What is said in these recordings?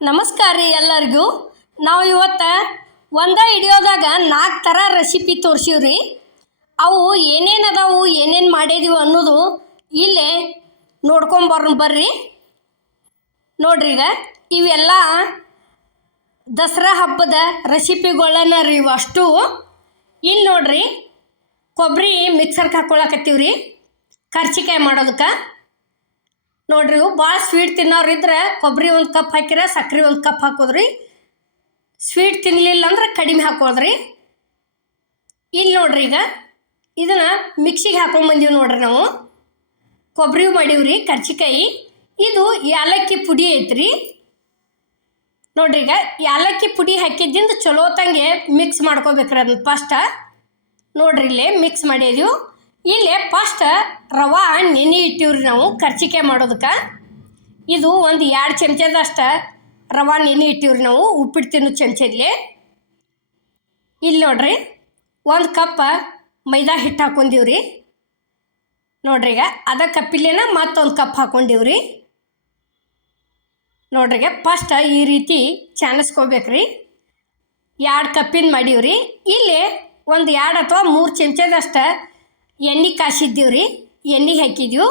ನಮಸ್ಕಾರ ರೀ ಎಲ್ಲರಿಗೂ. ನಾವು ಇವತ್ತು ಒಂದೇ ಹಿಡಿಯೋದಾಗ ನಾಲ್ಕು ಥರ ರೆಸಿಪಿ ತೋರಿಸಿವ್ರಿ ಅವು ಏನೇನು ಅದಾವು, ಏನೇನು ಮಾಡಿದೀವಿ ಅನ್ನೋದು ಇಲ್ಲೇ ನೋಡ್ಕೊಂಬರ್ ಬರ್ರಿ. ನೋಡ್ರಿ ಈಗ, ಇವೆಲ್ಲ ದಸರಾ ಹಬ್ಬದ ರೆಸಿಪಿಗಳನ್ನ ರೀ ಅಷ್ಟು. ಇಲ್ಲಿ ನೋಡ್ರಿ ಕೊಬ್ಬರಿ ಮಿಕ್ಸರ್ಗೆ ಹಾಕ್ಕೊಳಕತ್ತೀವ್ರಿ ಕರ್ಚಿಕಾಯಿ ಮಾಡೋದಕ್ಕೆ. ನೋಡ್ರಿ, ಇವು ಭಾಳ ಸ್ವೀಟ್ ತಿನ್ನೋರು ಇದ್ರೆ ಕೊಬ್ಬರಿ ಒಂದು ಕಪ್ ಹಾಕಿರ ಸಕ್ಕರೆ ಒಂದು ಕಪ್ ಹಾಕೋದ್ರಿ. ಸ್ವೀಟ್ ತಿನ್ನಲಿಲ್ಲ ಅಂದ್ರೆ ಕಡಿಮೆ ಹಾಕೋದ್ರಿ. ಇಲ್ಲಿ ನೋಡ್ರಿ ಈಗ, ಇದನ್ನ ಮಿಕ್ಸಿಗೆ ಹಾಕೊಂಡ್ಬಂದೀವಿ ನೋಡ್ರಿ ನಾವು. ಕೊಬ್ಬರಿ ಮಾಡೀವ್ರಿ ಕರ್ಚಿಕಾಯಿ. ಇದು ಏಲಕ್ಕಿ ಪುಡಿ ಐತ್ರಿ. ನೋಡ್ರಿ ಈಗ ಏಲಕ್ಕಿ ಪುಡಿ ಹಾಕಿದ್ದಿಂದ ಚಲೋ ತಂಗೆ ಮಿಕ್ಸ್ ಮಾಡ್ಕೋಬೇಕ್ರಿ ಅದನ್ನ ಫಸ್ಟ ನೋಡ್ರಿ ಇಲ್ಲೇ ಮಿಕ್ಸ್ ಮಾಡಿದೀವಿ. ಇಲ್ಲೇ ಫಸ್ಟ್ ರವಾ ನೆನೆ ಇಟ್ಟಿವ್ರಿ ನಾವು ಕರ್ಚಿಕೆ ಮಾಡೋದಕ್ಕೆ. ಇದು ಒಂದು ಎರಡು ಚಮಚದಷ್ಟು ರವಾ ನೆನೆ ಇಟ್ಟಿವ್ರಿ ನಾವು ಉಪ್ಪಿಟ್ಟು ತಿನ್ನೋ ಚಮಚದಲ್ಲಿ ಇಲ್ಲಿ ನೋಡ್ರಿ, ಒಂದು ಕಪ್ ಮೈದಾ ಹಿಟ್ಟು ಹಾಕೊಂಡೀವ್ರಿ. ನೋಡ್ರಿ ಈಗ, ಅದ ಕಪ್ಪಿಲ್ಲೇನ ಮತ್ತೊಂದು ಕಪ್ ಹಾಕೊಂಡಿವ್ರಿ. ನೋಡ್ರಿ ಈಗ ಫಸ್ಟ್ ಈ ರೀತಿ ಚಾನಸ್ಕೋಬೇಕ್ರಿ. ಎರಡು ಕಪ್ಪಿನ ಮಾಡೀವ್ರಿ. ಇಲ್ಲಿ ಒಂದು ಎರಡು ಅಥವಾ ಮೂರು ಚಮಚದಷ್ಟು ಎಣ್ಣೆ ಕಾಸಿದ್ದೀವ್ರಿ, ಎಣ್ಣೆ ಹಾಕಿದ್ವು.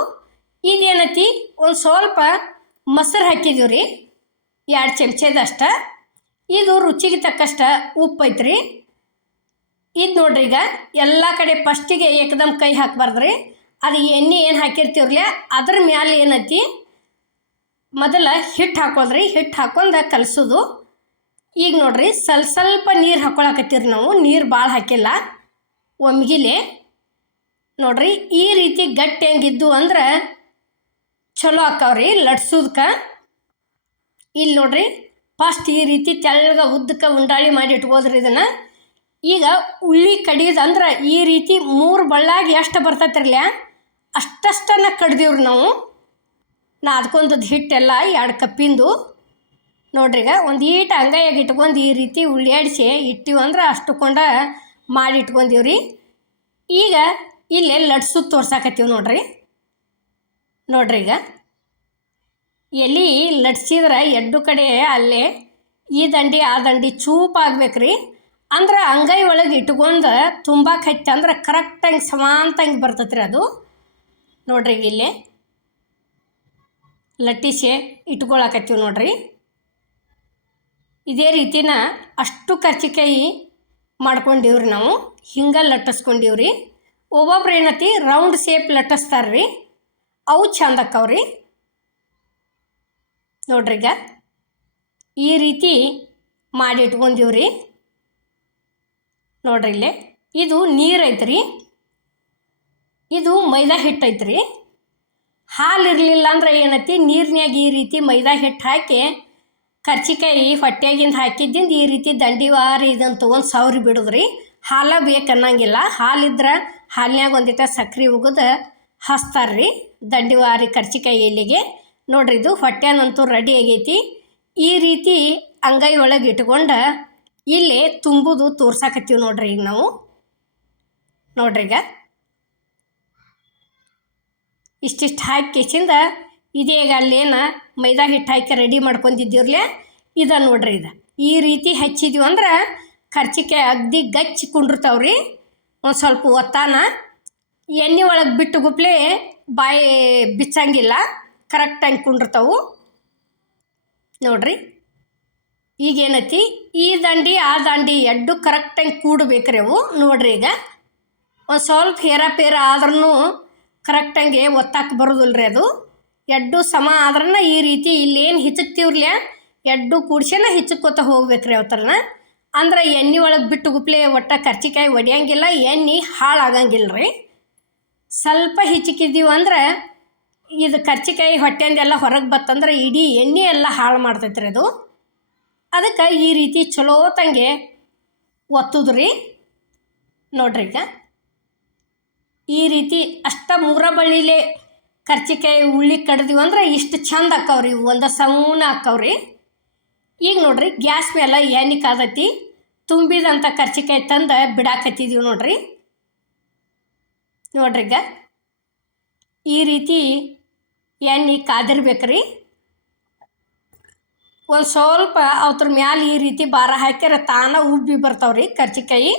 ಇದೇನತಿ ಒಂದು ಸ್ವಲ್ಪ ಮೊಸರು ಹಾಕಿದ್ದೀವಿ ರೀ ಎರಡು ಚಮಚದಷ್ಟ. ಇದು ರುಚಿಗೆ ತಕ್ಕಷ್ಟ ಉಪ್ಪು ಐತ್ರಿ. ಇದು ನೋಡ್ರಿ ಈಗ, ಎಲ್ಲ ಕಡೆ ಫಸ್ಟಿಗೆ ಏಕದಮ್ ಕೈ ಹಾಕ್ಬಾರ್ದ್ರಿ. ಅದು ಎಣ್ಣೆ ಏನು ಹಾಕಿರ್ತೀವ್ರಲ್ಲ ಅದ್ರ ಮ್ಯಾಲೆ ಏನೈತಿ ಮೊದಲ ಹಿಟ್ಟು ಹಾಕೋದ್ರಿ ಹಿಟ್ಟು ಹಾಕೊಂಡು ಕಲಸೋದು. ಈಗ ನೋಡ್ರಿ, ಸ್ವಲ್ಪ ಸ್ವಲ್ಪ ನೀರು ಹಾಕೊಳಕತ್ತೀರಿ ನಾವು, ನೀರು ಭಾಳ ಹಾಕಿಲ್ಲ. ಒಮ್ಗಿಲೆ ನೋಡ್ರಿ, ಈ ರೀತಿ ಗಟ್ಟಿ ಹೆಂಗಿದ್ದು ಅಂದ್ರೆ ಚಲೋ ಆಕಾವ್ರಿ ಲಟ್ಸೋದಕ್ಕೆ ಇಲ್ಲಿ ನೋಡ್ರಿ ಫಸ್ಟ್ ಈ ರೀತಿ ತೆಳ್ಳಗ ಉದ್ದಕ್ಕೆ ಉಂಡಾಳಿ ಮಾಡಿ ಇಟ್ಕೋದ್ರಿ ಇದನ್ನು. ಈಗ ಉಳ್ಳಿ ಕಡಿಯೋದಂದ್ರೆ ಈ ರೀತಿ ಮೂರು ಬಳ್ಳಾಗಿ ಎಷ್ಟು ಬರ್ತೈತಿರ್ಲ ಅಷ್ಟಷ್ಟನ್ನು ಕಡ್ದೀವ್ರಿ ನಾವು. ನಾ ಅದಕ್ಕೊಂದು ಹಿಟ್ಟೆಲ್ಲ ಎರಡು ಕಪ್ಪಿಂದು. ನೋಡ್ರಿ ಈಗ ಒಂದು ಈಟ ಅಂಗೈಯಾಗಿ ಇಟ್ಕೊಂಡು ಈ ರೀತಿ ಉಳ್ಳಾಡಿಸಿ ಇಟ್ಟಿವಂದ್ರೆ ಅಷ್ಟು ಅಷ್ಟುಕೊಂಡ ಮಾಡಿ ಇಟ್ಕೊಂಡೀವ್ರಿ ಈಗ ಇಲ್ಲೇ ಲಟ್ಸು ತೋರ್ಸಾಕತ್ತೀವಿ ನೋಡ್ರಿ. ನೋಡ್ರಿ ಈಗ. ಎಲೆ ಲಟ್ಸಿದ್ರೆ ಎಡ್ಡು ಕಡೆ ಅಲ್ಲೇ ಈ ದಂಡಿ ಆ ದಂಡಿ ಚೂಪಾಗ್ಬೇಕ್ರಿ ಅಂದ್ರೆ ಅಂಗೈ ಒಳಗೆ ಇಟ್ಕೊಂಡು ತುಂಬ ಹಚ್ಚಿ ಅಂದ್ರೆ ಕರೆಕ್ಟಾಗಿ ಸಮಾಂತಂಗೆ ಬರ್ತೈತ್ರಿ ಅದು. ನೋಡ್ರಿ ಈಗ ಇಲ್ಲೇ. ಲಟ್ಟಿಸಿ ಇಟ್ಕೊಳಕತ್ತೀವಿ ನೋಡ್ರಿ. ಇದೇ ರೀತಿನ ಅಷ್ಟು ಕರ್ಚಿಕಾಯಿ ಮಾಡ್ಕೊಂಡಿವ್ರಿ ನಾವು. ಹಿಂಗೆ ಲಟ್ಟಿಸ್ಕೊಂಡಿವ್ರಿ. ಒಬ್ಬೊಬ್ರು ಏನತಿ? ರೌಂಡ್ ಶೇಪ್ ಲಟ್ಟಿಸ್ತಾರ್ರಿ ಅವು ಚಂದ ಅಕ್ಕವ್ರಿ ನೋಡ್ರಿ ಈಗ. ಈ ರೀತಿ ಮಾಡಿ ಇಟ್ಕೊಂಡಿವ್ರಿ. ನೋಡ್ರಿ ಇಲ್ಲಿ. ಇದು ನೀರು ಐತ್ರಿ. ಇದು ಮೈದಾ ಹಿಟ್ಟು ಐತ್ರಿ. ಹಾಲು ಇರಲಿಲ್ಲ ಅಂದ್ರೆ ಏನೈತಿ? ನೀರಿನಾಗ ಈ ರೀತಿ ಮೈದಾ ಹಿಟ್ಟು ಹಾಕಿ, ಕರ್ಚಿಕಾಯಿ ಹೊಟ್ಯಾಗಿಂದ ಹಾಕಿದ್ದಿಂದ ಈ ರೀತಿ ದಂಡಿವಾರಿ ಇದನ್ನು ತೊಗೊಂಡು ಸವ್ರಿ ಬಿಡುದ್ರಿ. ಹಾಲ ಬೇಕನ್ನಂಗಿಲ್ಲ ಹಾಲಿದ್ರೆ ಹಾಲಿನ್ಯಾಗ ಒಂದಿಟ ಸಕ್ರೆ ಉಗಿದು ರೀ ದಂಡಿವಾರಿ ಕರ್ಚಿಕಾಯಿ ಎಲೆಗೆ. ನೋಡ್ರಿ ಇದು ಹೊಟ್ಟೆನಂತೂ ರೆಡಿ ಆಗೈತಿ. ಈ ರೀತಿ ಅಂಗೈ ಒಳಗೆ ಇಟ್ಕೊಂಡು ಇಲ್ಲಿ ತುಂಬುದು ತೋರ್ಸಾಕತ್ತೀವಿ ನೋಡ್ರಿ ಈಗ ನಾವು. ನೋಡ್ರಿ ಈಗ. ಇಷ್ಟಿಷ್ಟು ಹಾಕಿ ಕಿಸಿಂದ ಇದೀಗ ಅಲ್ಲೇನ ಮೈದಾ ಹಿಟ್ಟು ಹಾಕಿ ರೆಡಿ ಮಾಡ್ಕೊಂಡಿದ್ದೀವ್ರಲ್ಲೇ ಇದ ನೋಡ್ರಿ ಇದು ಈ ರೀತಿ ಹಚ್ಚಿದ್ವಿ ಅಂದ್ರೆ ಕರ್ಚಿಕಾಯಿ ಅಗ್ದಿ ಗಚ್ಚಿ ಕುಂಡಿರ್ತಾವ್ರಿ. ಒಂದು ಸ್ವಲ್ಪ ಒತ್ತಾನ. ಎಣ್ಣೆ ಒಳಗೆ ಬಿಟ್ಟು ಗುಪ್ಲೆ ಬಾಯಿ ಬಿಚ್ಚಂಗಿಲ್ಲ. ಕರೆಕ್ಟಾಗಿ ಕುಂಡಿರ್ತಾವು. ನೋಡ್ರಿ. ಈಗೇನೈತಿ? ಈ ದಂಡಿ, ಆ ದಂಡಿ ಎಡ್ಡು ಕರೆಕ್ಟಾಗಿ ಕೂಡಬೇಕ್ರಿ ಅವು. ನೋಡ್ರಿ ಈಗ. ಒಂದು ಸ್ವಲ್ಪ ಹೇರಾಪೇರ ಆದ್ರೂ ಕರೆಕ್ಟಾಗಿ ಒತ್ತಾಕ ಬರೋದಿಲ್ಲ ರೀ ಅದು. ಎಡ್ಡು ಸಮ ಆದ್ರನ ಈ ರೀತಿ ಇಲ್ಲೇನು ಹಿಚಕ್ತೀವ್ರಲ್ಲ ಎಡ್ಡು ಕೂಡ್ಸೇನ ಹಿಚಕ್ಕೋತ ಹೋಗ್ಬೇಕ್ರಿ ಅವತ್ತರನ ಅಂದ್ರೆ ಎಣ್ಣೆ ಒಳಗೆ ಬಿಟ್ಟು ಗುಪ್ಲೆ ಒಟ್ಟ ಕರ್ಚಿಕಾಯಿ ಒಡೆಯಂಗಿಲ್ಲ, ಎಣ್ಣೆ ಹಾಳಾಗಂಗಿಲ್ಲ ರೀ ಸ್ವಲ್ಪ ಹಿಚ್ಚಿಕಿದ್ದೀವಿ ಅಂದ್ರೆ ಇದು ಕರ್ಚಿಕಾಯಿ ಹೊಟ್ಟೆಂದೆಲ್ಲ ಹೊರಗೆ ಬತ್ತಂದ್ರೆ ಇಡೀ ಎಣ್ಣೆ ಎಲ್ಲ ಹಾಳು ಮಾಡ್ತೈತ್ರಿ ಅದು. ಅದಕ್ಕೆ ಈ ರೀತಿ ಚಲೋ ತಂಗೆ ಒತ್ತುದ್ರಿ. ನೋಡ್ರಿ ಈಗ. ಈ ರೀತಿ ಅಷ್ಟ ಮೂರ ಬಳ್ಳಿಲೇ ಕರ್ಚಿಕಾಯಿ ಉಳ್ಳಿ ಕಡ್ದೀವಿ ಅಂದ್ರೆ ಇಷ್ಟು ಚಂದ ಅಕ್ಕವ್ರಿ, ಒಂದು ಸೌನ ಆಕ್ಕವ್ರಿ ಈಗ ನೋಡ್ರಿ, ಗ್ಯಾಸ್ ಮೇಲೆ ಎಣ್ಣೆ ಕಾದೈತಿ ತುಂಬಿದಂಥ ಕರ್ಚಿಕಾಯಿ ತಂದು ಬಿಡಾಕತ್ತಿದೀವಿ ನೋಡ್ರಿ. ನೋಡ್ರಿ ಈಗ. ಈ ರೀತಿ ಎಣ್ಣೆ ಕಾದಿರ್ಬೇಕ್ರಿ ಒಂದು ಸ್ವಲ್ಪ ಅವ್ರ ಮ್ಯಾಲೆ ಈ ರೀತಿ ಭಾರ ಹಾಕ್ಯಾರ, ತಾನ ಉಬ್ಬಿ ಬರ್ತಾವ್ರಿ ಕರ್ಚಿಕಾಯಿ.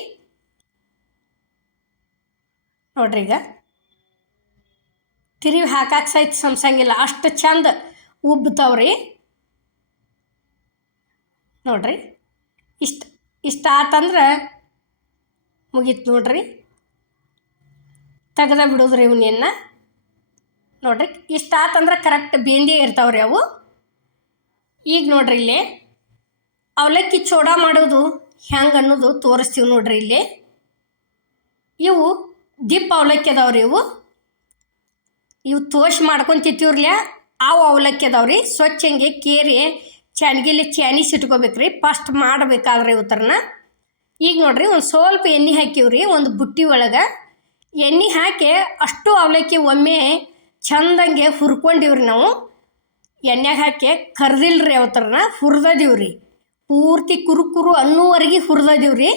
ನೋಡ್ರಿ ಈಗ. ತಿರುವಿ ಹಾಕಕ್ಕೆ ಸಹಿತ ಸಂಸಂಗಿಲ್ಲ, ಅಷ್ಟು ಚಂದ ಉಬ್ತಾವ್ರಿ ನೋಡ್ರಿ. ಇಷ್ಟು, ಇಷ್ಟ ಆತಂದ್ರೆ ಮುಗೀತು ನೋಡ್ರಿ. ತೆಗ್ದ ಬಿಡೋದ್ರಿ ಇವನ್ನ ನೋಡ್ರಿ, ಇಷ್ಟ ಆತಂದ್ರೆ ಕರೆಕ್ಟ್ ಬೇಂದಿ ಇರ್ತಾವ್ರಿ ಅವು. ಈಗ ನೋಡ್ರಿ ಇಲ್ಲಿ, ಅವಲಕ್ಕಿ ಚೋಡ ಮಾಡೋದು ಹೆಂಗೆ ಅನ್ನೋದು ತೋರಿಸ್ತೀವಿ ನೋಡ್ರಿ ಇಲ್ಲಿ. ಇವು ದಿಪ್ಪ ಅವಲಕ್ಕಿ ಅದಾವ್ರಿ ಇವು. ಇವು ತೋಷ್ ಮಾಡ್ಕೊಂಡು ತಿಂತೀವ್ರಲ್ಲ ಅವು ಅವಲಕ್ಕಿ ಅದಾವ್ರಿ. ಸ್ವಚ್ಛಂಗೆ ಕೇರಿ ಚಾನ್ಗಿಲಿ ರೀ ಫಸ್ಟ್ ಮಾಡಬೇಕಾದ್ರೆ ಇವತ್ತರನ್ನ ಈಗ ನೋಡ್ರಿ ಒಂದು ಸ್ವಲ್ಪ ಎಣ್ಣೆ ಹಾಕಿವ್ರಿ ಒಂದು ಬುಟ್ಟಿ ಒಳಗೆ. ಎಣ್ಣೆ ಹಾಕಿ ಅಷ್ಟು ಅವಲಕ್ಕಿ ಒಮ್ಮೆ ಚಂದಂಗೆ ಹುರ್ಕೊಂಡಿವ್ರಿ ನಾವು. ಎಣ್ಣೆಗೆ ಹಾಕಿ ಕರ್ದಿಲ್ರಿ ಅವತ್ತರನ್ನ ಹುರಿದದಿವ್ರಿ. ಪೂರ್ತಿ ಕುರು ಕುರು ಅನ್ನುವರೆಗೆ ಹುರ್ದದೀವ್ರಿ.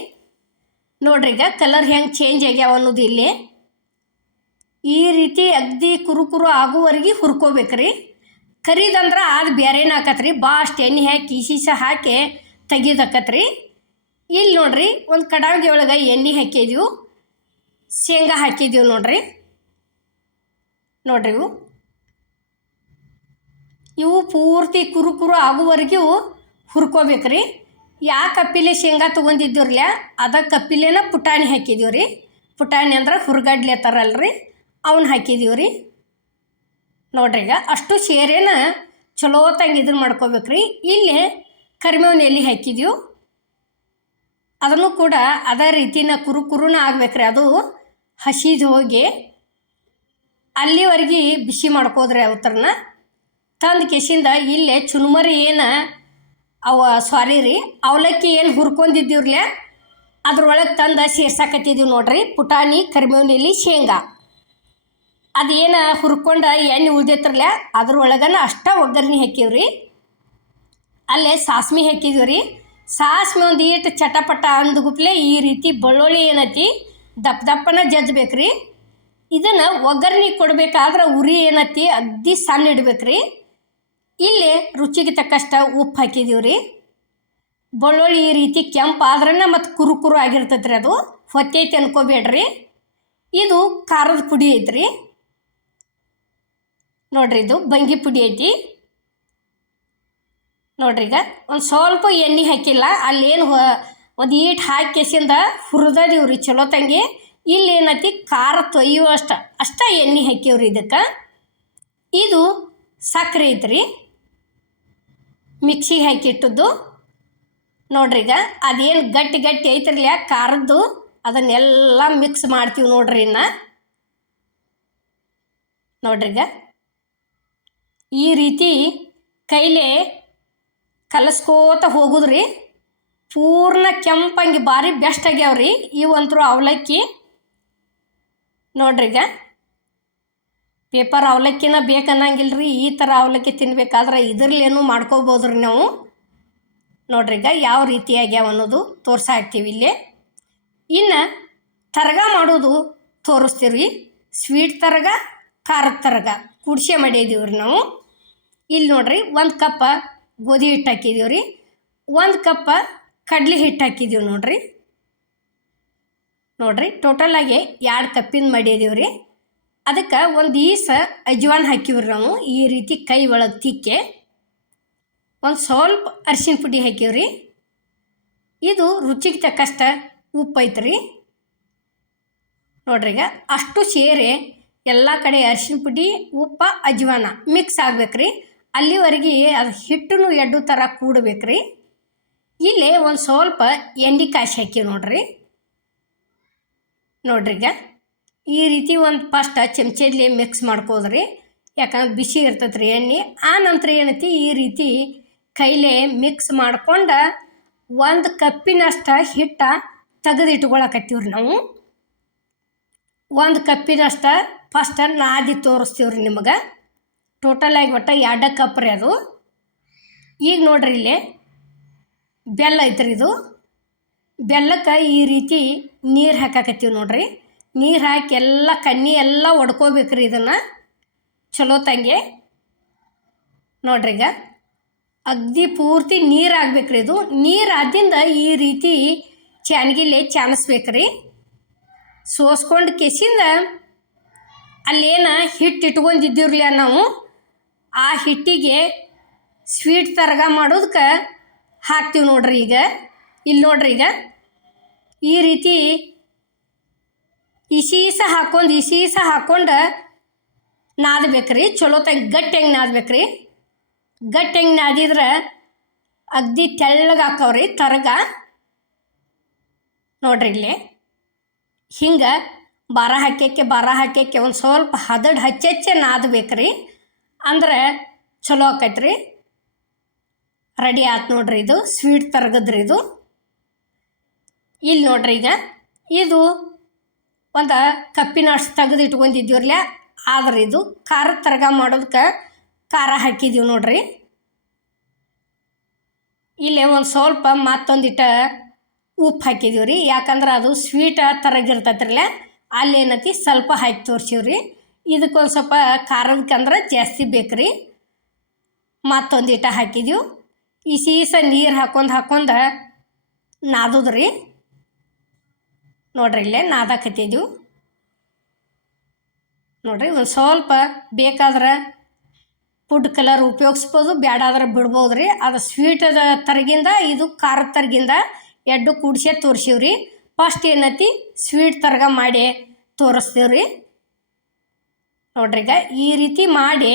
ನೋಡ್ರಿ ಈಗ ಕಲರ್ ಹೆಂಗೆ ಚೇಂಜ್ ಆಗ್ಯಾವ ಅನ್ನೋದು ಇಲ್ಲಿ. ಈ ರೀತಿ ಅಗ್ದಿ ಕುರುಕುರು ಕುರು ಆಗುವವರೆಗೆ ಹುರ್ಕೋಬೇಕ್ರಿ. ಕರಿದಂದ್ರೆ ಅದು ಬೇರೆನ ಭಾಳಷ್ಟು ಎಣ್ಣೆ ಹಾಕಿ ಸೀಸ ಹಾಕಿ ತೆಗಿಯೋದಕ್ಕತ್ರಿ ಇಲ್ಲಿ ನೋಡ್ರಿ, ಒಂದು ಕಡಾವಿಗೆ ಒಳಗೆ ಎಣ್ಣೆ ಹಾಕಿದೀವಿ, ಶೇಂಗಾ ಹಾಕಿದ್ದೀವಿ ನೋಡ್ರಿ. ನೋಡ್ರಿ ಇವು. ಇವು ಪೂರ್ತಿ ಕುರು ಕುರು ಆಗುವವರೆಗೂ ಹುರ್ಕೋಬೇಕ್ರಿ. ಯಾ ಕಪ್ಪಿಲೆ ಶೇಂಗಾ ತೊಗೊಂಡಿದ್ದೀವ್ರಲ್ಲ, ಅದ ಕಪ್ಪಿಲೆನ ಪುಟಾಣಿ ಹಾಕಿದೀವಿ ರೀ ಪುಟಾಣಿ ಅಂದ್ರೆ ಹುರ್ಗಡ್ಲೆ ತರಲ್ರಿ ಅವನ್ನ ಹಾಕಿದೀವಿ ರೀ ನೋಡ್ರಿ ಈಗ ಅಷ್ಟು ಸೇರೇನ ಚಲೋತಂಗೆ ಇದನ್ನ ಮಾಡ್ಕೋಬೇಕ್ರಿ. ಇಲ್ಲಿ ಕರಿಬೇವಿನ ಎಲ್ಲಿ ಹಾಕಿದ್ಯು ಅದನ್ನು ಕೂಡ ಅದೇ ರೀತಿನ ಕುರು ಕುರುನ ಆಗ್ಬೇಕ್ರಿ. ಅದು ಹಸಿದು ಹೋಗಿ ಅಲ್ಲಿವರೆಗೆ ಬಿಸಿ ಮಾಡ್ಕೋದ್ರಿ ಅವತ್ತರನ್ನ ತಂದು ಕೆಸಿಂದ ಇಲ್ಲೇ ಚುನುಮರಿ ಏನು ಅವ ಸಾರಿ ರೀ, ಅವಲಕ್ಕಿ ಏನು ಹುರ್ಕೊಂಡಿದ್ದೀವ್ರಲ್ಲ ಅದ್ರೊಳಗೆ ತಂದು ಸೇರ್ಸಾಕತ್ತಿದ್ದೀವಿ ನೋಡ್ರಿ. ಪುಟಾಣಿ ಕರಿಬೇವಿನ ಎಲೆ ಶೇಂಗಾ. ಅದೇನು ಹುರ್ಕೊಂಡು ಎಣ್ಣೆ ಉಳ್ದೈತ್ರಲ್ಲ ಅದ್ರೊಳಗನ ಅಷ್ಟ ಒಗ್ಗರಣೆ ಹಾಕಿವ್ರಿ. ಅಲ್ಲೇ ಸಾಸ್ಮಿ ಹಾಕಿದ್ವಿ ರೀ ಸಾಸ್ಮಿ ಒಂದು ಈಟು ಚಟಪಟ ಅಂದ್ಗುಪ್ಲೆ ಈ ರೀತಿ ಬೆಳ್ಳುಳ್ಳಿ ಏನೈತಿ, ದಪ್ಪ ದಪ್ಪನ ಜಜ್ಬೇಕ್ರಿ ಇದನ್ನು ಒಗ್ಗರಣೆ ಕೊಡ್ಬೇಕಾದ್ರೆ ಉರಿ ಏನೈತಿ, ಅಗ್ದಿ ಸಣ್ಣ ಇಡ್ಬೇಕ್ರಿ. ಇಲ್ಲಿ ರುಚಿಗೆ ತಕ್ಕಷ್ಟು ಉಪ್ಪು ಹಾಕಿದೀವಿ ರೀ ಬೆಳ್ಳುಳ್ಳಿ ಈ ರೀತಿ ಕೆಂಪು ಆದ್ರನ್ನ ಮತ್ತು ಕುರು ಕುರು ಆಗಿರ್ತೈತೆ ರೀ ಅದು. ಹೊತ್ತೈತಿ ಅನ್ಕೋಬೇಡ್ರಿ. ಇದು ಖಾರದ ಪುಡಿ ಐತ್ರಿ. ನೋಡ್ರಿ ಇದು ಬಂಗಿ ಪುಡಿ ಐತಿ. ನೋಡ್ರಿ ಈಗ ಒಂದು ಸ್ವಲ್ಪ ಎಣ್ಣೆ ಹಾಕಿಲ್ಲ ಅಲ್ಲೇನು ಒಂದು ಈಟ್ ಹಾಕಿ ಕೆಸಿಂದ ಹುರಿದದೀವ್ರಿ ಚಲೋ ತಂಗಿ. ಇಲ್ಲಿ ಏನೈತಿ? ಖಾರ ತೊಯ್ಯೋ ಅಷ್ಟ ಎಣ್ಣೆ ಹಾಕಿವ್ರಿ ಇದಕ್ಕೆ. ಇದು ಸಕ್ಕರೆ ಐತ್ರಿ. ಮಿಕ್ಸಿಗೆ ಹಾಕಿಟ್ಟದ್ದು. ನೋಡ್ರಿ ಈಗ ಅದೇನು ಗಟ್ಟಿ ಗಟ್ಟಿ ಐತ್ರಲ್ಲ ಖಾರದ್ದು, ಅದನ್ನೆಲ್ಲ ಮಿಕ್ಸ್ ಮಾಡ್ತೀವಿ ನೋಡ್ರಿ ಇನ್ನು. ನೋಡ್ರಿ ಈಗ ಈ ರೀತಿ ಕೈಲೇ ಕಲಸ್ಕೋತ ಹೋಗುದ್ರಿ. ಪೂರ್ಣ ಕೆಂಪಂಗಿ ಭಾರಿ ಬೆಸ್ಟ್ ಆಗ್ಯಾವ್ರಿ ಇವಂತರೂ ಅವಲಕ್ಕಿ. ನೋಡ್ರಿ ಈಗ ಪೇಪರ್ ಅವಲಕ್ಕಿನ ಬೇಕನ್ನಂಗಿಲ್ಲ ರೀ ಈ ಥರ ಅವಲಕ್ಕಿ ತಿನ್ಬೇಕಾದ್ರೆ ಇದ್ರಲ್ಲೇನು ಮಾಡ್ಕೋಬೋದ್ರಿ ನಾವು. ನೋಡ್ರಿ ಈಗ ಯಾವ ರೀತಿ ಆಗ್ಯಾವ ಅನ್ನೋದು ತೋರ್ಸಾಕ್ತೀವಿ ಇಲ್ಲಿ. ಇನ್ನು ತರಗ ಮಾಡೋದು ತೋರಿಸ್ತೀವಿ ಸ್ವೀಟ್ ತರಗ, ಖಾರದ ತರಗ. ಕುಡ್ಸೆ ಮಾಡಿದೀವಿ ರೀ ನಾವು. ಇಲ್ಲಿ ನೋಡ್ರಿ ಒಂದು ಕಪ್ಪ ಗೋಧಿ ಹಿಟ್ಟು ಹಾಕಿದೀವಿ ರೀ. ಒಂದು ಕಪ್ಪ ಕಡಲೆ ಹಿಟ್ಟು ಹಾಕಿದೀವಿ ನೋಡ್ರಿ. ನೋಡ್ರಿ ಟೋಟಲಾಗಿ ಎರಡು ಕಪ್ಪಿಂದ ಮಾಡಿದೀವಿ ರೀ. ಅದಕ್ಕೆ ಒಂದು ಈಸ ಅಜ್ವಾನ್ ಹಾಕಿವ್ರಿ ನಾವು, ಈ ರೀತಿ ಕೈ ಒಳಗೆ ತಿಕ್ಕೆ. ಒಂದು ಸ್ವಲ್ಪ ಅರ್ಶಿನ ಪುಡಿ ಹಾಕಿವ್ರಿ. ಇದು ರುಚಿಗೆ ತಕ್ಕಷ್ಟ ಉಪ್ಪು ರೀ ನೋಡ್ರಿ ಈಗ ಅಷ್ಟು ಸೇರಿ ಎಲ್ಲ ಕಡೆ ಅರ್ಶಿನ ಪುಡಿ, ಉಪ್ಪ, ಅಜ್ವಾನ ಮಿಕ್ಸ್ ಆಗ್ಬೇಕ್ರಿ. ಅಲ್ಲಿವರೆಗೆ ಅದು ಹಿಟ್ಟನ್ನು ಎಡ್ಡು ಥರ ರೀ ಇಲ್ಲಿ ಒಂದು ಸ್ವಲ್ಪ ಎಣ್ಣೆ ಕಾಯಿಸಿ ಹಾಕಿ ನೋಡ್ರಿ. ನೋಡ್ರಿ ಈಗ. ಈ ರೀತಿ ಒಂದು ಫಸ್ಟ್ ಚಮಚಲ್ಲಿ ಮಿಕ್ಸ್ ಮಾಡ್ಕೋದ್ರಿ. ಯಾಕಂದ್ರೆ ಬಿಸಿ ಇರ್ತೈತೆ ರೀ ಎಣ್ಣೆ. ಆ ನಂತರ ಏನೈತಿ, ಈ ರೀತಿ ಕೈಲೇ ಮಿಕ್ಸ್ ಮಾಡ್ಕೊಂಡು ಒಂದು ಕಪ್ಪಿನಷ್ಟು ಹಿಟ್ಟ ತೆಗೆದು ಇಟ್ಕೊಳಕತ್ತೀವ್ರಿ ನಾವು. ಒಂದು ಕಪ್ಪಿನಷ್ಟು ಫಸ್ಟ್ ನಾದಿ ತೋರಿಸ್ತೀವ್ರಿ ನಿಮಗೆ. ಟೋಟಲಾಗಿ ಒಟ್ಟು ಎರಡು ಕಪ್ ರೀ ಅದು. ಈಗ ನೋಡ್ರಿ ಇಲ್ಲಿ ಬೆಲ್ಲ ಐತ್ರಿ ಇದು. ಬೆಲ್ಲಕ್ಕೆ ಈ ರೀತಿ ನೀರು ಹಾಕಾಕತ್ತೀವಿ ನೋಡ್ರಿ. ನೀರು ಹಾಕಿ ಎಲ್ಲ ಕಣ್ಣಿ ಎಲ್ಲ ಒಡ್ಕೋಬೇಕ್ರಿ ಇದನ್ನು. ಚಲೋ ತಂಗೆ. ನೋಡ್ರಿ ಈಗ. ಅಗ್ದಿ ಪೂರ್ತಿ ನೀರು ಆಗ್ಬೇಕ್ರಿ ಇದು. ನೀರು ಆದಿಂದ ಈ ರೀತಿ ಚಾನ್ಗಿಲೆ ಚಾನಿಸ್ಬೇಕ್ರಿ. ಸೋಸ್ಕೊಂಡು ಕೆಸಿಂದ ಅಲ್ಲೇನು ಹಿಟ್ಟು ಇಟ್ಕೊಂಡಿದ್ದೀವ್ರಲ್ಲ ನಾವು? ಆ ಹಿಟ್ಟಿಗೆ ಸ್ವೀಟ್ ತರಗ ಮಾಡೋದಕ್ಕೆ ಹಾಕ್ತೀವಿ ನೋಡ್ರಿ ಈಗ. ಇಲ್ಲಿ ನೋಡ್ರಿ ಈಗ. ಈ ರೀತಿ ಇಸೀಸ ಹಾಕೊಂಡು ಇಸೀಸ ಹಾಕೊಂಡು ನಾದಬೇಕ್ರಿ. ಚಲೋ ತಂಗ ಗಟ್ಟಿ ಹೆಂಗೆ ನಾದ್ಬೇಕ್ರಿ. ಗಟ್ಟಿ ಹೆಂಗೆ ನಾದಿದ್ರೆ ಅಗ್ದಿ ತೆಳ್ಳಗೆ ಹಾಕವ್ರಿ ತರಗ. ನೋಡ್ರಿ ಇಲ್ಲಿ. ಹಿಂಗೆ ಬಾರ ಹಾಕ್ಯಕ್ಕೆ ಬಾರ ಹಾಕ್ಯಕ್ಕೆ ಒಂದು ಸ್ವಲ್ಪ ಹದಡ್ ಹಚ್ಚೆಚ್ಚೆ ನಾದ್ಬೇಕ್ರಿ. ಅಂದ್ರೆ ಚಲೋ ಆಕೈತ್ರಿ. ರೆಡಿ ಆಯ್ತು ನೋಡ್ರಿ ಇದು. ಸ್ವೀಟ್ ತರಗದ್ರಿ ಇದು. ಇಲ್ಲಿ ನೋಡ್ರಿ ಈಗ. ಇದು ಒಂದು ಕಪ್ಪಿನ ಅಷ್ಟು ತೆಗೆದು ಇಟ್ಕೊಂಡಿದ್ದೀವ್ರಲ್ಲ ಆದ್ರೆ ಇದು ಖಾರದ ತರಗ ಮಾಡೋದಕ್ಕೆ ಖಾರ ಹಾಕಿದ್ದೀವಿ ನೋಡ್ರಿ. ಇಲ್ಲೇ ಒಂದು ಸ್ವಲ್ಪ ಮತ್ತೊಂದಿಟ ಉಪ್ಪು ಹಾಕಿದೀವಿ ರೀ ಯಾಕಂದ್ರೆ ಅದು ಸ್ವೀಟ ತರಗಿರ್ತೈತ್ರಲ್ಲ ಅಲ್ಲಿ ಏನೈತಿ ಸ್ವಲ್ಪ ಹಾಕಿ ತೋರಿಸಿವ್ರಿ. ರೀ ಇದಕ್ಕೊಂದು ಸ್ವಲ್ಪ ಖಾರದಕ್ಕಂದ್ರೆ ಜಾಸ್ತಿ ಬೇಕು ರೀ ಮತ್ತೊಂದಿಟ ಹಾಕಿದೀವಿ ಈ ಸೀಸ ನೀರು ಹಾಕೊಂಡು ಹಾಕೊಂಡು ನಾದುದ್ರಿ. ನೋಡ್ರಿ ಇಲ್ಲೇ ನಾದಾಕತ್ತಿದ್ದೀವಿ ನೋಡ್ರಿ ಒಂದು ಸ್ವಲ್ಪ ಬೇಕಾದ್ರೆ ಫುಡ್ ಕಲರ್ ಉಪಯೋಗಿಸ್ಬೋದು ಬೇಡಾದ್ರೆ ಬಿಡ್ಬೋದು ರೀ ಅದು ಸ್ವೀಟದ ತರಗಿಂದ, ಇದು ಖಾರದ ತರಗಿಂದ ಎಡ್ಡು ಕೂಡಿಸೇ ತೋರಿಸಿವ್ರಿ. ಫಸ್ಟ್ ಏನೈತಿ? ಸ್ವೀಟ್ ತರಗ ಮಾಡಿ ತೋರಿಸ್ತೀವ್ರಿ. ನೋಡ್ರಿ ಈಗ ಈ ರೀತಿ ಮಾಡಿ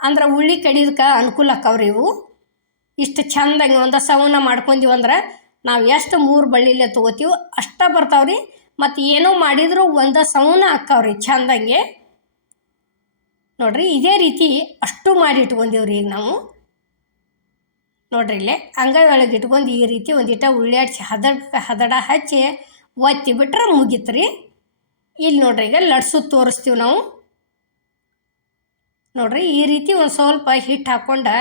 ಅಂದ್ರೆ ಉಳ್ಳಿ ಕಡಿದಕ್ಕೆ ಅನುಕೂಲ ಆಕ್ಕವ್ರಿ ಇವು. ಇಷ್ಟು ಚಂದಂಗೆ ಒಂದು ಸೌನ ಮಾಡ್ಕೊಂತೀವಿ ಅಂದ್ರೆ ನಾವು ಎಷ್ಟು ಮೂರು ಬಳ್ಳಿಲೆ ತೊಗೋತೀವಿ ಅಷ್ಟ ಬರ್ತಾವ್ರಿ. ಮತ್ತು ಏನೋ ಮಾಡಿದರೂ ಒಂದು ಸೌನ ಆಕ್ಕವ್ರಿ ಚಂದಂಗೆ. ನೋಡ್ರಿ ಇದೇ ರೀತಿ ಅಷ್ಟು ಮಾಡಿ ಇಟ್ಕೊಂಡೀವ್ರಿ ಈಗ ನಾವು. ನೋಡ್ರಿ ಇಲ್ಲೇ ಅಂಗೈ ಒಳಗೆ ಇಟ್ಕೊಂಡು ಈ ರೀತಿ ಒಂದಿಟ ಉಳ್ಳಾಡ್ಸಿ ಹದಡ ಹದಡ ಹಚ್ಚಿ ಒತ್ತಿ ಬಿಟ್ರೆ ಮುಗೀತು ರೀ ಇಲ್ಲಿ ನೋಡ್ರಿ ಈಗ ಲಡ್ಸು ತೋರಿಸ್ತೀವಿ ನಾವು. ನೋಡ್ರಿ ಈ ರೀತಿ ಒಂದು ಸ್ವಲ್ಪ ಹಿಟ್ಟು ಹಾಕ್ಕೊಂಡು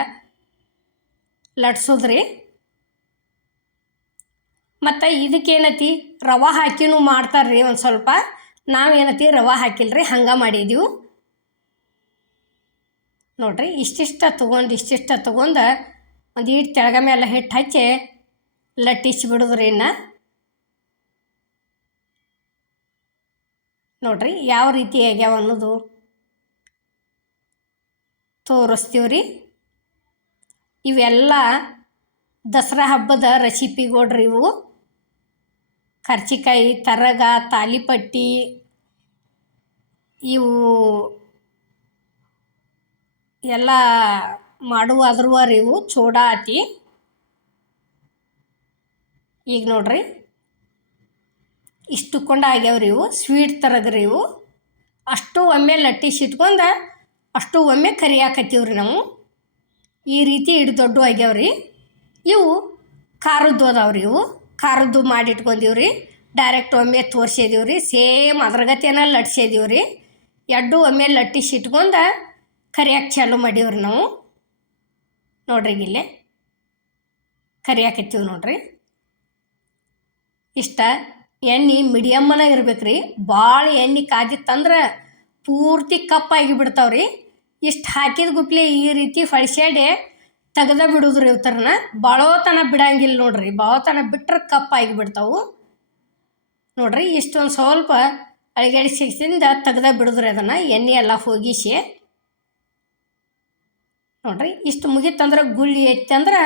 ಲಟ್ಸೋದ್ರಿ. ಮತ್ತು ಇದಕ್ಕೇನತಿ ರವೆ ಹಾಕಿನೂ ಮಾಡ್ತಾರ್ರಿ ಒಂದು ಸ್ವಲ್ಪ. ನಾವೇನತಿ ರವೆ ಹಾಕಿಲ್ರಿ, ಹಂಗೆ ಮಾಡಿದ್ದೀವಿ ನೋಡ್ರಿ ಇಷ್ಟಿಷ್ಟ ತೊಗೊಂಡು ಇಷ್ಟಿಷ್ಟ ತೊಗೊಂಡು ಒಂದು ಹಿಟ್ಟು ತೆಳಗ ಮೇಲೆ ಹಿಟ್ಟು ಹಚ್ಚಿ ಲಟ್ಟಿಸಿ ಬಿಡೋದ್ರಿ ಇನ್ನು. ನೋಡ್ರಿ ಯಾವ ರೀತಿ ಆಗ್ಯಾವ ಅನ್ನೋದು. ತೋರಿಸ್ತೀವಿ ರೀ ಇವೆಲ್ಲ ದಸರಾ ಹಬ್ಬದ ರೆಸಿಪಿಗಳ್ರಿ ಇವು. ಕರ್ಚಿಕಾಯಿ, ತರಗ, ತಾಲಿಪಟ್ಟಿ, ಇವು ಎಲ್ಲ ಮಾಡುವಾದ್ರೂ ರೀ ಇವು, ಚೂಡಾ ಆತಿ ಈಗ ನೋಡ್ರಿ. ಇಷ್ಟು ಕೊಂಡ ಆಗ್ಯಾವ್ರಿ ಇವು, ಸ್ವೀಟ್ ತರಗ್ರಿ ಇವು. ಅಷ್ಟು ಒಮ್ಮೆ ಲಟ್ಟಿಸಿ ಇಟ್ಕೊಂಡು ಅಷ್ಟು ಒಮ್ಮೆ ಕರಿಯಾಕತ್ತೀವ್ರಿ ನಾವು. ಈ ರೀತಿ ಇಡು ದೊಡ್ಡ ಆಗ್ಯಾವ್ರಿ ಇವು ಖಾರದ್ದು ಅದಾವ್ರಿ ಇವು. ಖಾರದ್ದು ಮಾಡಿ ಇಟ್ಕೊಂಡೀವ್ರಿ ಡೈರೆಕ್ಟ್ ಒಮ್ಮೆ ತೋರ್ಸಿದೀವಿ ರೀ ಸೇಮ್ ಅದ್ರಗತಿಯನ್ನ ಲಟ್ಸಿದೀವಿ ರೀ ಎರಡು ಒಮ್ಮೆ ಲಟ್ಟಿಸಿ ಇಟ್ಕೊಂಡು ಕರಿಯಾಕ ಚಾಲು ಮಾಡೀವ್ರಿ ನಾವು. ನೋಡ್ರಿ ಇಲ್ಲೇ. ಕರಿಯಾಕತ್ತೀವಿ ನೋಡ್ರಿ. ಇಷ್ಟ ಎಣ್ಣೆ ಮಿಡಿಯಮ್ಮನ ಇರ್ಬೇಕು ರೀ ಭಾಳ ಎಣ್ಣೆ ಕಾದಿತ್ತಂದ್ರೆ ಪೂರ್ತಿ ಕಪ್ಪಾಗಿ ಬಿಡ್ತಾವ್ರಿ. ಇಷ್ಟು ಹಾಕಿದ ಗುಪ್ಲೆ ಈ ರೀತಿ ಫಳ್ಸ್ಯಾಡಿ ತೆಗೆದ ಬಿಡುದ್ರಿ ಇವ್ತರನ. ಭಾಳೋತನ ಬಿಡಂಗಿಲ್ಲ ನೋಡ್ರಿ. ಭಾಳೋತನ ಬಿಟ್ರೆ ಕಪ್ಪಾಗಿ ಬಿಡ್ತಾವು. ನೋಡ್ರಿ, ಇಷ್ಟೊಂದು ಸ್ವಲ್ಪ ಅಳಿಗಾಡಿಸಿಂದ ತೆಗ್ದ ಬಿಡಿದ್ರಿ ಅದನ್ನು. ಎಣ್ಣೆ ಎಲ್ಲ ಹೋಗಿಸಿ. ನೋಡ್ರಿ, ಇಷ್ಟು ಮುಗಿತಂದ್ರೆ ಗುಳ್ಳಿ ಎತ್ತಂದ್ರೆ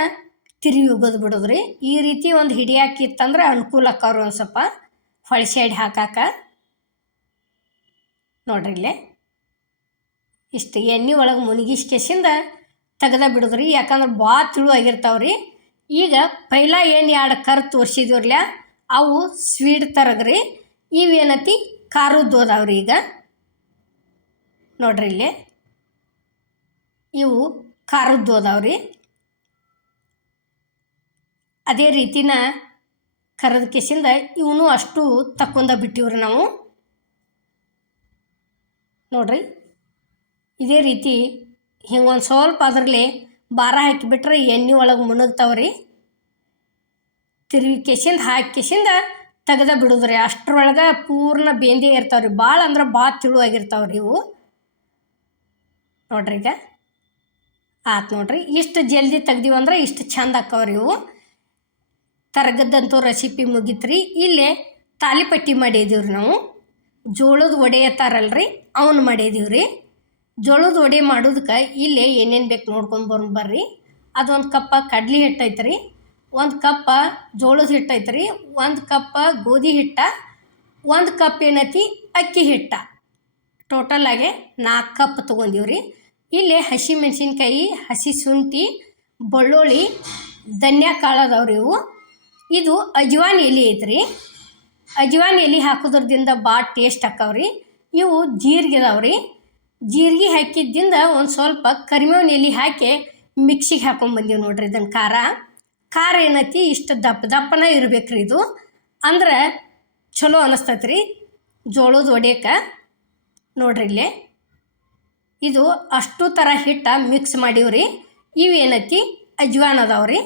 ತಿರುವಿ ಉಗದು ಬಿಡೋದ್ರಿ. ಈ ರೀತಿ ಒಂದು ಹಿಡಿಯಾಕಿತ್ತಂದ್ರೆ ಅನುಕೂಲ ಅಕ್ಕವ್ರು ಒಂದು ಸ್ವಲ್ಪ ಹೊಳ್ಸೈಡ್ ಹಾಕಾಕ. ನೋಡ್ರಿ ಇಲ್ಲೇ. ಇಷ್ಟು ಎಣ್ಣೆ ಒಳಗೆ ಮುನಿಗಿಸ್ಕೇಸಿಂದ ತೆಗ್ದ ಬಿಡೋದ್ರಿ. ಯಾಕಂದ್ರೆ ಭಾಳ ತಿಳು ಆಗಿರ್ತಾವ್ರಿ. ಈಗ ಪೈಲ ಏನು ಎರಡು ಕರ್ ತೋರಿಸಿದ್ರಲ್ಲ ಅವು ಸ್ವೀಟ್ ತರಗ್ರಿ ಇವೇನತಿ? ಖಾರದ್ದು ಅದಾವ್ರಿ ಈಗ. ನೋಡ್ರಿ ಇಲ್ಲಿ. ಇವು ಖಾರದ್ದು ಅದೇ ರೀತಿನ ಕರೆದ ಕೆಸಿಂದ ಇವನು ಅಷ್ಟು ತಕ್ಕೊಂಡ ಬಿಟ್ಟಿವ್ರಿ ನಾವು. ನೋಡ್ರಿ. ಇದೇ ರೀತಿ ಹಿಂಗೆ ಒಂದು ಸ್ವಲ್ಪ ಅದರಲ್ಲಿ ಭಾರ ಹಾಕಿಬಿಟ್ರೆ ಎಣ್ಣೆ ಒಳಗೆ ಮುಣಗ್ತಾವ್ರಿ. ತಿರುವಿ ಕೆಸಿಂದ ಹಾಕಿ ಕೆಸಿಂದ ತೆಗೆದ ಬಿಡುದ್ರಿ. ಅಷ್ಟರೊಳಗೆ ಪೂರ್ಣ ಬೇಂದಿ ಇರ್ತಾವ್ರಿ. ಭಾಳ ಅಂದ್ರೆ ಭಾಳ ತಿಳುವಾಗಿರ್ತಾವ್ರಿ ಇವು. ನೋಡ್ರಿ ಈಗ. ಆತು ನೋಡ್ರಿ. ಇಷ್ಟು ಜಲ್ದಿ ತೆಗ್ದೀವಿ ಅಂದ್ರೆ ಇಷ್ಟು ಚಂದ ಹಾಕವ್ರಿ ಇವು. ತರಗದ್ದಂತೂ ರೆಸಿಪಿ ಮುಗಿತ್ರಿ. ಇಲ್ಲೇ ತಾಲಿಪಟ್ಟಿ ಮಾಡಿದ್ದೀವ್ರಿ ನಾವು. ಜೋಳದ ವಡೆ ಎತ್ತಾರಲ್ರಿ ಅವನು ಮಾಡಿದೀವಿ ರೀ ಜೋಳದ ವಡೆ ಮಾಡೋದಕ್ಕೆ ಇಲ್ಲೇ ಏನೇನು ಬೇಕು ನೋಡ್ಕೊಂಡು ಬರ್ ಬರ್ರಿ. ಅದೊಂದು ಕಪ್ಪ ಕಡ್ಲಿ ಹಿಟ್ಟು ಐತ್ರಿ. ಒಂದು ಕಪ್ಪ ಜೋಳದ ಹಿಟ್ಟು ಐತ್ರಿ. ಒಂದು ಕಪ್ಪ ಗೋಧಿ ಹಿಟ್ಟ. ಒಂದು ಕಪ್ ಏನೈತಿ? ಅಕ್ಕಿ ಹಿಟ್ಟ. ಟೋಟಲಾಗೆ ನಾಲ್ಕು ಕಪ್ ತೊಗೊಂಡೀವ್ರಿ. ಇಲ್ಲಿ ಹಸಿ ಮೆಣಸಿನ್ಕಾಯಿ ಹಸಿ ಶುಂಠಿ, ಬೆಳ್ಳುಳ್ಳಿ ಧನ್ಯ ಕಾಳು ಇವು. ಇದು ಅಜ್ವಾನ್ ಎಲೆ ಐತ್ರಿ. ಅಜ್ವಾನ್ ಎಲೆ ಹಾಕೋದ್ರದಿಂದ ಭಾಳ ಟೇಸ್ಟ್ ಆಕ್ಕವ್ರಿ. ಇವು ಜೀರಿಗೆ ಅದಾವ್ರಿ ಜೀರಿಗೆ ಹಾಕಿದ್ದಿಂದ ಒಂದು ಸ್ವಲ್ಪ ಕರಿಮೇವಿನ ಎಲೆ ಹಾಕಿ ಮಿಕ್ಸಿಗೆ ಹಾಕೊಂಡ್ಬಂದೀವಿ ನೋಡ್ರಿ ಇದನ್ನು ಖಾರ. ಖಾರ ಏನೈತಿ? ಇಷ್ಟು ದಪ್ಪ ದಪ್ಪನ ಇರ್ಬೇಕ್ರಿ ಇದು. ಅಂದ್ರೆ ಚಲೋ ಅನಿಸ್ತೈತೆ ರೀ ಜೋಳದ ಒಡೆಯಕ್ಕೆ ನೋಡ್ರಿ ಇಲ್ಲಿ. ಇದು ಅಷ್ಟು ಥರ ಹಿಟ್ಟ ಮಿಕ್ಸ್ ಮಾಡೀವ್ರಿ. ಇವು ಏನೈತಿ? ಅಜ್ವಾನ್ ಅದಾವ್ರಿ.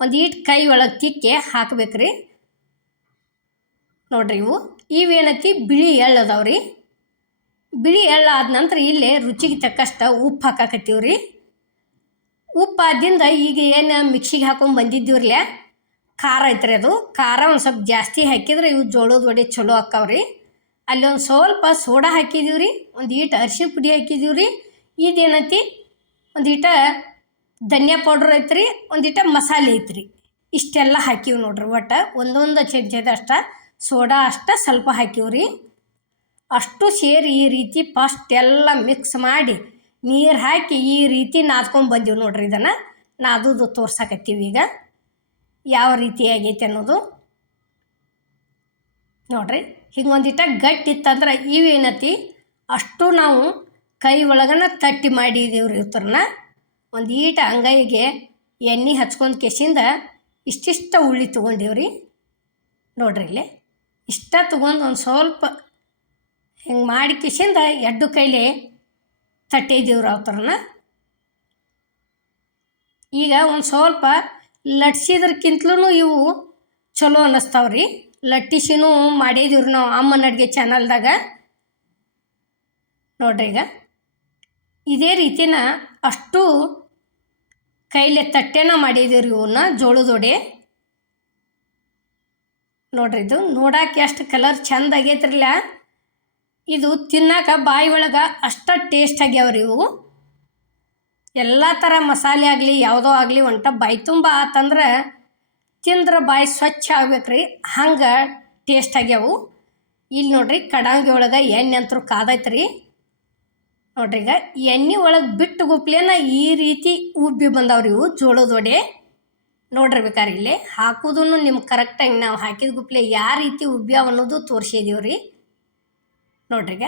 ಒಂದು ಹಿಟ್ಟು ಕೈ ಒಳಗೆ ತಿಕ್ಕಿ ಹಾಕ್ಬೇಕ್ರಿ. ನೋಡ್ರಿ ಇವು. ಇವೇನೈತಿ ಬಿಳಿ ಎಳ್ಳು ಅದಾವ್ರಿ. ಬಿಳಿ ಎಳ್ಳು ಆದ ನಂತರ ಇಲ್ಲೇ ರುಚಿಗೆ ತಕ್ಕಷ್ಟು ಉಪ್ಪು ಹಾಕಾಕತ್ತೀವ್ರಿ. ಉಪ್ಪು ಆದಿಂದ ಈಗ ಏನು ಮಿಕ್ಸಿಗೆ ಹಾಕೊಂಡು ಬಂದಿದ್ದೀವ್ರಲ್ಲ ಖಾರ ಐತ್ರಿ ಅದು. ಖಾರ ಒಂದು ಸ್ವಲ್ಪ ಜಾಸ್ತಿ ಹಾಕಿದ್ರೆ ಇವು ಜೋಳದ ವಡೆ ಚಲೋ ಹಾಕವ್ರಿ. ಅಲ್ಲಿ ಒಂದು ಸ್ವಲ್ಪ ಸೋಡಾ ಹಾಕಿದೀವಿ ರೀ ಒಂದು ಈಟ ಅರಿಶಿನ ಪುಡಿ ಹಾಕಿದೀವಿ ರೀ ಇದೇನೈತಿ? ಒಂದು ಈಟ ಧನಿಯಾ ಪೌಡ್ರ್ ಐತ್ರಿ. ಒಂದು ಈಟ ಮಸಾಲೆ ಐತ್ರಿ. ಇಷ್ಟೆಲ್ಲ ಹಾಕಿವಿ ನೋಡ್ರಿ ಒಟ್ಟು. ಒಂದೊಂದು ಚಮಚದಷ್ಟ ಸೋಡಾ ಅಷ್ಟ ಸ್ವಲ್ಪ ಹಾಕಿವ್ರಿ ಅಷ್ಟು ಸೇರಿ ಈ ರೀತಿ ಫಸ್ಟ್ ಎಲ್ಲ ಮಿಕ್ಸ್ ಮಾಡಿ ನೀರು ಹಾಕಿ ಈ ರೀತಿ ನಾದ್ಕೊಂಡು ಬಂದೀವಿ ನೋಡ್ರಿ ಇದನ್ನು. ನಾದುದು ತೋರ್ಸಕತ್ತೀವಿ ಈಗ. ಯಾವ ರೀತಿ ಆಗೈತೆ ಅನ್ನೋದು. ನೋಡ್ರಿ ಹಿಂಗೊಂದಿಟ್ಟ ಗಟ್ಟಿ ಇತ್ತಂದ್ರೆ ಇವೇನತಿ ಅಷ್ಟು ನಾವು ಕೈ ಒಳಗನ ತಟ್ಟಿ ಮಾಡಿದೀವ್ರಿ ಇವ್ರನ್ನ ಒಂದು ಈಟ ಅಂಗೈಗೆ ಎಣ್ಣೆ ಹಚ್ಕೊಂಡು ಕೆಸಿಂದ ಇಷ್ಟಿಷ್ಟ ಉಳ್ಳಿ ತೊಗೊಂಡೀವ್ರಿ. ನೋಡ್ರಿ ಇಲ್ಲಿ. ಇಷ್ಟ ತೊಗೊಂಡು ಒಂದು ಸ್ವಲ್ಪ ಹಿಂಗೆ ಮಾಡಿ ಕಿಶಿಂದ ಎಡ್ಡು ಕೈಲಿ ತಟ್ಟಿದ್ದೀವ್ರಿ ಅವ್ರನ್ನ ಈಗ ಒಂದು ಸ್ವಲ್ಪ ಲಟ್ಸಿದ್ರಕ್ಕಿಂತಲೂ ಇವು ಚಲೋ ಅನ್ನಿಸ್ತಾವ್ರಿ ಲಟ್ಟಿಸಿನೂ ಮಾಡಿದೀವ್ರಿ ನಾವು ಅಮ್ಮನ ಅಡುಗೆ ಚಾನಲ್ದಾಗ. ನೋಡ್ರಿ ಈಗ. ಇದೇ ರೀತಿನ ಅಷ್ಟು ಕೈಲೆ ತಟ್ಟೆನ ಮಾಡಿದೀವ್ರಿ ಇವನ್ನ ಜೋಳದೊಡೆ. ನೋಡ್ರಿ, ಇದು ನೋಡಕ್ಕೆ ಎಷ್ಟು ಕಲರ್ ಚಂದ ಆಗೈತ್ರಲ್ಲ. ಇದು ತಿನ್ನಕ ಬಾಯಿ ಒಳಗೆ ಅಷ್ಟ ಟೇಸ್ಟ್ ಆಗ್ಯಾವ್ರಿ ಇವು. ಎಲ್ಲ ಥರ ಮಸಾಲೆ ಆಗಲಿ, ಯಾವುದೋ ಆಗಲಿ ಒಂಟ ಬಾಯಿ ತುಂಬ ಆತಂದ್ರೆ ತಿಂದ್ರೆ ಬಾಯಿ ಸ್ವಚ್ಛ ಆಗ್ಬೇಕ್ರಿ, ಹಂಗೆ ಟೇಸ್ಟ್ ಆಗ್ಯಾವು. ಇಲ್ಲಿ ನೋಡ್ರಿ, ಕಡಾಂಗಿ ಒಳಗೆ ಎಣ್ಣೆ ಅಂತೂ ಕಾದೈತ್ರಿ. ನೋಡ್ರಿ ಈಗ ಎಣ್ಣೆ ಒಳಗೆ ಬಿಟ್ಟು ಗುಪ್ಲೇನ ಈ ರೀತಿ ಉಬ್ಬಿ ಬಂದವ್ರಿ ಇವು ಜೋಳದ ವಡೆ. ನೋಡ್ರಿ ಬೇಕಾರೆ ಇಲ್ಲಿ. ಹಾಕೋದನ್ನು ನಿಮ್ಗೆ ಕರೆಕ್ಟಾಗಿ ನಾವು ಹಾಕಿದ ಗುಪ್ಲೆ ಯಾವ ರೀತಿ ಉಬ್ಬ್ಯಾವ ಅನ್ನೋದು ತೋರಿಸಿದೀವಿ ರೀ ನೋಡ್ರಿಗ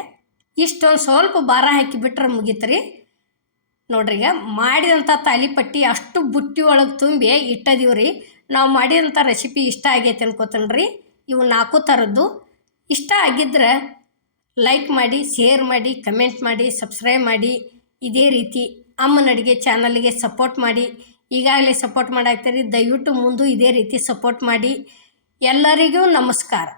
ಇಷ್ಟೊಂದು ಸ್ವಲ್ಪ ಭಾರ ಹಾಕಿ ಬಿಟ್ರೆ ಮುಗೀತ್ರಿ. ನೋಡ್ರಿಗ ಮಾಡಿದಂಥ ತಾಲಿಪಟ್ಟಿ ಅಷ್ಟು ಬುಟ್ಟಿ ಒಳಗೆ ತುಂಬಿ ಇಟ್ಟದೀವ್ರಿ. ನಾವು ಮಾಡಿದಂಥ ರೆಸಿಪಿ ಇಷ್ಟ ಆಗೈತೆ ಅನ್ಕೋತೇನೆ ಇವು ನಾಲ್ಕು ಥರದ್ದು ಇಷ್ಟ ಆಗಿದ್ರೆ ಲೈಕ್ ಮಾಡಿ ಶೇರ್ ಮಾಡಿ ಕಮೆಂಟ್ ಮಾಡಿ ಸಬ್ಸ್ಕ್ರೈಬ್ ಮಾಡಿ. ಇದೇ ರೀತಿ ಅಮ್ಮನ ಅಡುಗೆ ಚಾನಲ್ಗೆ ಸಪೋರ್ಟ್ ಮಾಡಿ. ಈಗಾಗಲೇ ಸಪೋರ್ಟ್ ಮಾಡಾಕ್ತೀರಿ ದಯವಿಟ್ಟು ಮುಂದೂ ಇದೇ ರೀತಿ ಸಪೋರ್ಟ್ ಮಾಡಿ. ಎಲ್ಲರಿಗೂ ನಮಸ್ಕಾರ.